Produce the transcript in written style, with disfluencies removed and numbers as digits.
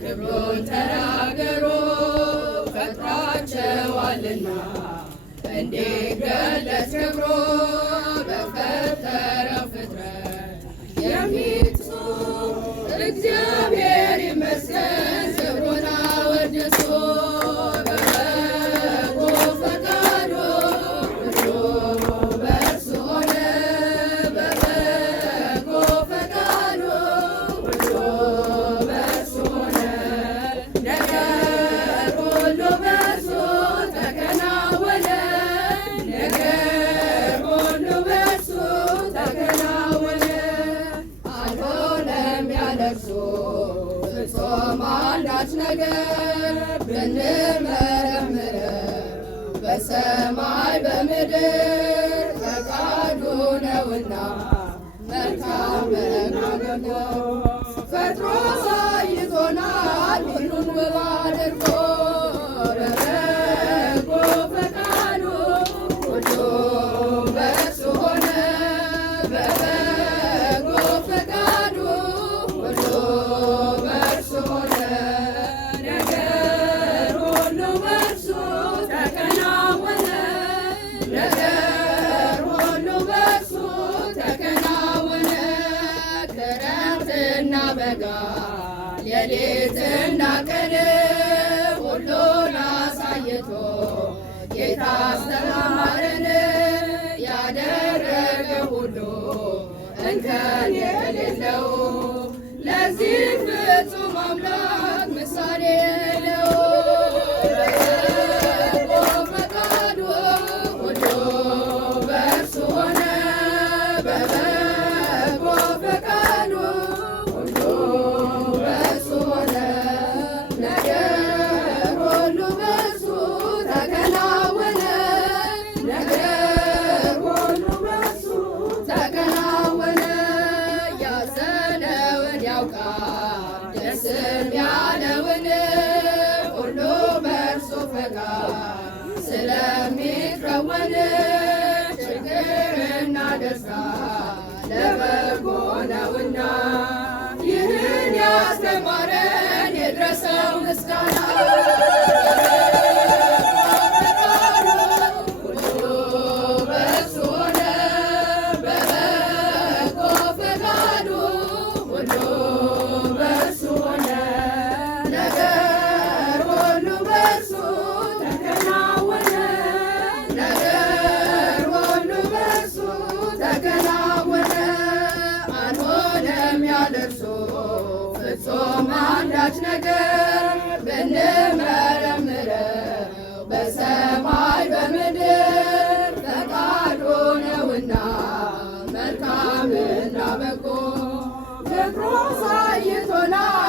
ክብሩን ተናገሩ ፈጥሯቸዋልና እንዲገለጽ ክብሩ በፈጠረው ፍጥረት የሚጥሱ እግዚአብሔር ይመስገን ክብሩን አወድሱ በበጎ ፈቃዱ ሁሉ በእርሱ ሆነ በበጎ ፈቃዱ ሁሉ በእርሱ ሆነ ነገር ሁሉ በእርሱ ተከናወነ ነገር ሁሉ በእርሱ ተከናወነ አልሆነም ያለ እርሱ ፍጹም አንዳች ነገር ብንመረምረው በሰማይ በምድር ፈቃዱ ነውና መልካም መናገር ፈጥሮ አሳይቶናል ሁሉን ውብ አድርጎ በበጎ ፈቃዱ ሁሉ በእርሱ ሆነ በበጎ ፈቃዱ ሁሉ በእርሱ ሆነ ነገር ሁሉ በእርሱ ተከናወነ ነገር ሁሉ በእርሱ ተከናወነ ክረምትና በጋ ሌሊትና ቀን ሁሉን አሳይቶ ጌታ አስተማረን ያደረገ ሁሉ እንከን የሌለው ለዚህ ፍጹም አምላክ ምሳሌ የሌለው በበጎ ፈቃዱ ሁሉ በእርሱ ሆነ በበጎ ፈቃዱ ሁሉ በእርሱ ሆነ ነገር ሁሉ በእርሱ ተከናወነ ነገር ሁሉ በእርሱ ተከናወነ ያዘነውን ያውቃል ደስም ያለውን ሁሉ በእርሱ ፈቃድ ስለሚከወን ችግርና ደስታ ለበጎ ነውና ይህን ያስተማረን የድረሰው ምስጋና ሁሉ በእርሱ ሆነ በበጎ ፈቃዱ ሁሉ በእርሱ ሆነ ነገር ሁሉ በእርሱ ተከናወነ ነገር ሁሉ በእርሱ ተከናወነ አልሆነም ያለ እርሱ ፍጹም አንዳች ነገር ብንመረምረው በሰማይ በምድር ፈቃዱ ነውና መልካምና በጎ ፍቅሩ አሳይቶናል